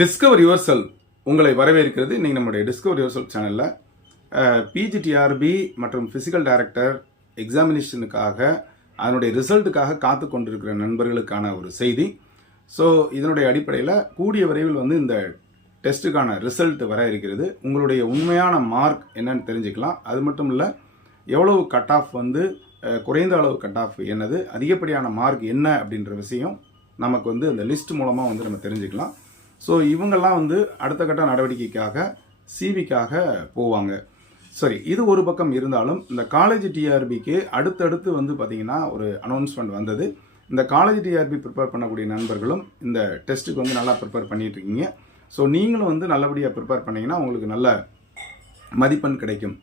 Discover your செல் உங்களை வரவேற்கிறது. இன்றைக்கி நம்முடைய டிஸ்கவர் யுவர் செல் சேனலில் பிஜிடிஆர்பி மற்றும் ஃபிசிக்கல் டைரக்டர் எக்ஸாமினேஷனுக்காக அதனுடைய ரிசல்ட்டுக்காக காத்து கொண்டிருக்கிற நண்பர்களுக்கான ஒரு செய்தி. ஸோ இதனுடைய அடிப்படையில் கூடிய விரைவில் வந்து இந்த டெஸ்ட்டுக்கான ரிசல்ட் வர இருக்கிறது. உங்களுடைய உண்மையான மார்க் என்னன்னு தெரிஞ்சுக்கலாம். அது மட்டும் இல்லை எவ்வளவு கட் ஆஃப் வந்து குறைந்த அளவு கட் ஆஃப் என்னது அதிகப்படியான மார்க் என்ன அப்படின்ற விஷயம் நமக்கு வந்து அந்த லிஸ்ட் மூலமாக வந்து நம்ம தெரிஞ்சுக்கலாம். ஸோ இவங்கெல்லாம் வந்து அடுத்த கட்ட நடவடிக்கைக்காக சிவிக்காக போவாங்க. சரி இது ஒரு பக்கம் இருந்தாலும் இந்த காலேஜ் டிஆர்பிக்கு அடுத்தடுத்து வந்து பார்த்திங்கன்னா ஒரு அனௌன்ஸ்மெண்ட் வந்தது. இந்த காலேஜ் டிஆர்பி ப்ரிப்பேர் பண்ணக்கூடிய நண்பர்களும் இந்த டெஸ்ட்டுக்கு வந்து நல்லா ப்ரிப்பேர் பண்ணிகிட்ருக்கீங்க ஸோ நீங்களும் வந்து நல்லபடியாக ப்ரிப்பேர் பண்ணிங்கன்னா உங்களுக்கு நல்ல மதிப்பெண் கிடைக்கும்.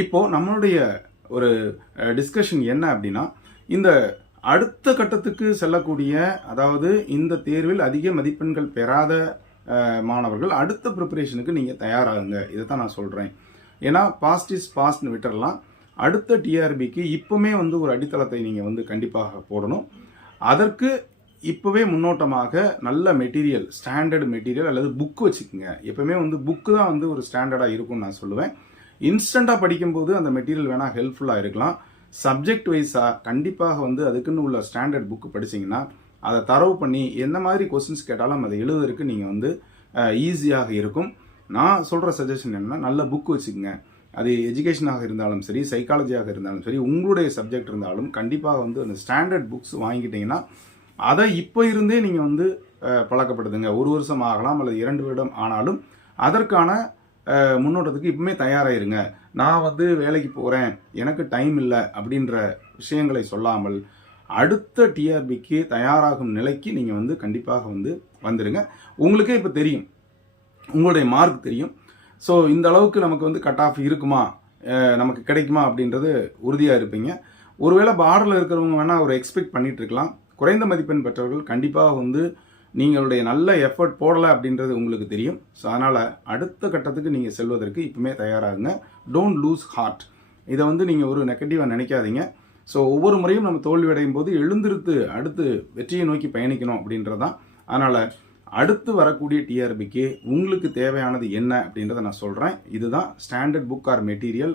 இப்போது நம்மளுடைய ஒரு டிஸ்கஷன் என்ன அப்படின்னா இந்த அடுத்த கட்டத்துக்கு செல்லக்கூடிய அதாவது இந்த தேர்வில் அதிக மதிப்பெண்கள் பெறாத மாணவர்கள் அடுத்த ப்ரிப்பரேஷனுக்கு நீங்கள் தயாராகுங்க. இதை தான் நான் சொல்கிறேன் ஏன்னா பாஸ்ட் இஸ் பாஸ்ட்னு விட்டுறலாம். அடுத்த டிஆர்பிக்கு இப்போவுமே வந்து ஒரு அடித்தளத்தை நீங்கள் வந்து கண்டிப்பாக போடணும். அதற்கு இப்போவே முன்னோட்டமாக நல்ல மெட்டீரியல் ஸ்டாண்டர்ட் மெட்டீரியல் அல்லது புக் வச்சுக்கோங்க. எப்பவுமே வந்து புக்கு தான் வந்து ஒரு ஸ்டாண்டர்டாக இருக்கும்னு நான் சொல்லுவேன். இன்ஸ்டண்ட்டாக படிக்கும்போது அந்த மெட்டீரியல் வேணால் ஹெல்ப்ஃபுல்லாக இருக்கலாம். சப்ஜெக்ட் வைஸாக கண்டிப்பாக வந்து அதுக்குன்னு உள்ள ஸ்டாண்டர்ட் புக்கு படிச்சீங்கன்னா அதை தரவு பண்ணி எந்த மாதிரி கொஸ்டின்ஸ் கேட்டாலும் அதை எழுதுறதுக்கு நீங்கள் வந்து ஈஸியாக இருக்கும். நான் சொல்கிற சஜஷன் என்னென்னா நல்ல புக் வச்சுக்கோங்க. அது எஜுகேஷனாக இருந்தாலும் சரி சைக்காலஜியாக இருந்தாலும் சரி உங்களுடைய சப்ஜெக்ட் இருந்தாலும் கண்டிப்பாக வந்து அந்த ஸ்டாண்டர்ட் புக்ஸ் வாங்கிட்டீங்கன்னா அதை இப்போ இருந்தே நீங்கள் வந்து பழக்கப்படுதுங்க ஒரு வருஷம் ஆகலாம் அல்லது இரண்டு வருடம் ஆனாலும் அதற்கான முன்னோட்டத்துக்கு இப்பவுமே தயாராயிருங்க. நான் வந்து வேலைக்கு போகிறேன் எனக்கு டைம் இல்லை அப்படின்ற விஷயங்களை சொல்லாமல் அடுத்த டிஆர்பிக்கு தயாராகும் நிலைக்கு நீங்கள் வந்து கண்டிப்பாக வந்து வந்துடுங்க உங்களுக்கே இப்போ தெரியும். உங்களுடைய மார்க் தெரியும். ஸோ இந்த அளவுக்கு நமக்கு வந்து கட் ஆஃப் இருக்குமா? நமக்கு கிடைக்குமா அப்படின்றது உறுதியாக இருப்பீங்க. ஒருவேளை பார்டரில் இருக்கிறவங்க வேணால் ஒரு எக்ஸ்பெக்ட் பண்ணிட்டு இருக்கலாம். குறைந்த மதிப்பெண் பெற்றவர்கள் கண்டிப்பாக வந்து நீங்களுடைய நல்ல எஃபர்ட் போடலை அப்படின்றது உங்களுக்கு தெரியும். ஸோ அதனால் அடுத்த கட்டத்துக்கு நீங்கள் செல்வதற்கு இப்பவுமே தயாராகுங்க. டோன்ட் லூஸ் ஹார்ட் இதை வந்து நீங்கள் ஒரு நெகட்டிவாக நினைக்காதீங்க. ஸோ ஒவ்வொரு முறையும் நம்ம தோல்வி அடையும் போது எழுந்திருத்து அடுத்து வெற்றியை நோக்கி பயணிக்கணும் அப்படின்றதான் அதனால் அடுத்து வரக்கூடிய டிஆர்பிக்கு உங்களுக்கு தேவையானது என்ன அப்படின்றத நான் சொல்கிறேன் இதுதான் ஸ்டாண்டர்ட் புக் ஆர் மெட்டீரியல்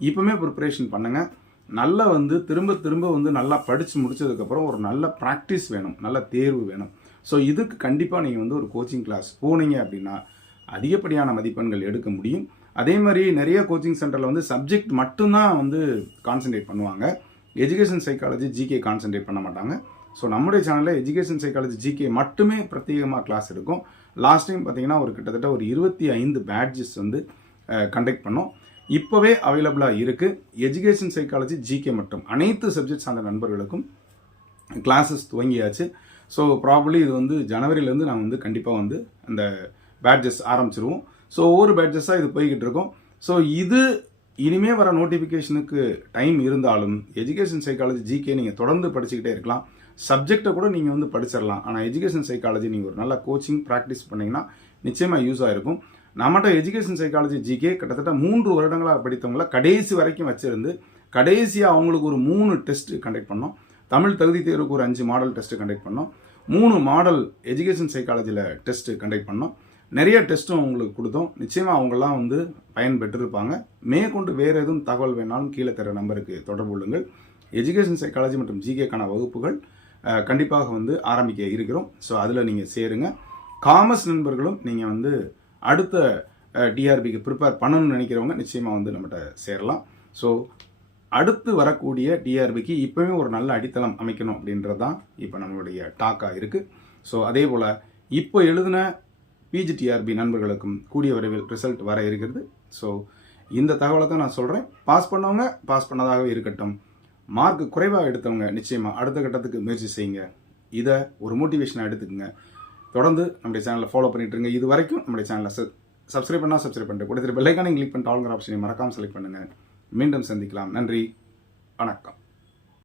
இப்பவுமே ப்ரிப்பரேஷன் பண்ணுங்கள் நல்லா வந்து திரும்ப திரும்ப வந்து நல்லா படித்து முடிச்சதுக்கப்புறம் ஒரு நல்ல ப்ராக்டிஸ் வேணும். நல்ல தேர்வு வேணும். ஸோ இதுக்கு கண்டிப்பாக நீங்கள் வந்து ஒரு கோச்சிங் கிளாஸ் போனீங்க அப்படின்னா அதிகப்படியான மதிப்பெண்கள் எடுக்க முடியும். அதே மாதிரி நிறைய கோச்சிங் சென்டரில் வந்து சப்ஜெக்ட் மட்டும்தான் வந்து கான்சென்ட்ரேட் பண்ணுவாங்க. எஜுகேஷன் சைக்காலஜி ஜிகே கான்சென்ட்ரேட் பண்ண மாட்டாங்க. ஸோ நம்முடைய சேனலில் எஜுகேஷன் சைக்காலஜி ஜிகே மட்டுமே பிரத்யேகமாக கிளாஸ் இருக்கும் லாஸ்ட் டைம் பார்த்தீங்கன்னா ஒரு கிட்டத்தட்ட ஒரு இருபத்தி ஐந்து பேட்ஜஸ் வந்து கண்டக்ட் பண்ணோம். இப்போவே அவைலபிளாக இருக்குது எஜுகேஷன் சைக்காலஜி ஜிகே மட்டும். அனைத்து சப்ஜெக்ட் சார்ந்த நண்பர்களுக்கும் கிளாஸஸ் துவங்கியாச்சு. ஸோ ப்ராபர்லி இது வந்து ஜனவரியிலேருந்து நாங்கள் வந்து கண்டிப்பாக வந்து அந்த பேட்ஜஸ் ஆரம்பிச்சிருவோம். ஸோ ஒவ்வொரு பேட்ஜஸாக இது போய்கிட்டு இருக்கோம். ஸோ இது இனிமே வர நோட்டிஃபிகேஷனுக்கு டைம் இருந்தாலும் எஜுகேஷன் சைக்காலஜி ஜிகே நீங்கள் தொடர்ந்து படிச்சுக்கிட்டே இருக்கலாம். சப்ஜெக்டை கூட நீங்கள் வந்து படிச்சிடலாம் ஆனால் எஜுகேஷன் சைக்காலஜி நீங்கள் ஒரு நல்ல கோச்சிங் ப்ராக்டிஸ் பண்ணிங்கன்னா நிச்சயமாக யூஸ் இருக்கும். நம்மகிட்ட எஜுகேஷன் சைக்காலஜி ஜிகே கிட்டத்தட்ட மூன்று வருடங்களாக படித்தவங்கள கடைசி வரைக்கும் வச்சுருந்து கடைசியாக அவங்களுக்கு ஒரு மூணு டெஸ்ட் கண்டக்ட் பண்ணோம். தமிழ் தகுதி தேர்வுக்கு ஒரு அஞ்சு மாடல் டெஸ்ட்டு கண்டக்ட் பண்ணோம். மூணு மாடல் எஜுகேஷன் சைக்காலஜியில் டெஸ்ட்டு கண்டக்ட் பண்ணோம். நிறைய டெஸ்ட்டும் அவங்களுக்கு கொடுத்தோம். நிச்சயமாக அவங்களாம் வந்து பயன் பெற்றிருப்பாங்க மேற்கொண்டு வேறு எதுவும் தகவல் வேணாலும் கீழே தர நம்பருக்கு தொடர்பு கொள்ளுங்கள். எஜுகேஷன் சைக்காலஜி மற்றும் ஜிகேக்கான வகுப்புகள் கண்டிப்பாக வந்து ஆரம்பிக்க இருக்கிறோம். ஸோ அதில் நீங்கள் சேருங்க. காமர்ஸ் நண்பர்களும் நீங்கள் வந்து அடுத்த டிஆர்பிக்கு ப்ரிப்பேர் பண்ணணும்னு நினைக்கிறவங்க நிச்சயமாக வந்து நம்மகிட்ட சேரலாம். ஸோ அடுத்து வரக்கூடிய டிஆர்பிக்கு இப்போவே ஒரு நல்ல அடித்தளம் அமைக்கணும் அப்படின்றது தான் இப்போ நம்மளுடைய டாக்காக இருக்குது ஸோ அதே போல் இப்போ எழுதின பிஜிடிஆர்பி நண்பர்களுக்கும் கூடிய விரைவில் ரிசல்ட் வர இருக்கிறது. ஸோ இந்த தகவலை தான் நான் சொல்கிறேன் பாஸ் பண்ணவங்க பாஸ் பண்ணதாகவே இருக்கட்டும். மார்க் குறைவாக எடுத்தவங்க நிச்சயமாக அடுத்த கட்டத்துக்கு முயற்சி செய்யுங்க. இதை ஒரு மோட்டிவேஷனாக எடுத்துக்கோங்க. தொடர்ந்து நம்முடைய சேனலை ஃபாலோ பண்ணிட்டு இருங்க. இது வரைக்கும் நம்முடைய சேனலை சப்ஸ்கிரைப் பண்ணால் சப்ஸ்கிரைப் பண்ணிட்டு கொடுத்துட்டு பெல்லைக்கானே கிளிக் பண்ணிட்டு ஆளுங்கிற ஆப்ஷனை மறக்காமல் செலக்ட் பண்ணுங்கள் மீண்டும் சந்திக்கலாம். நன்றி. வணக்கம்.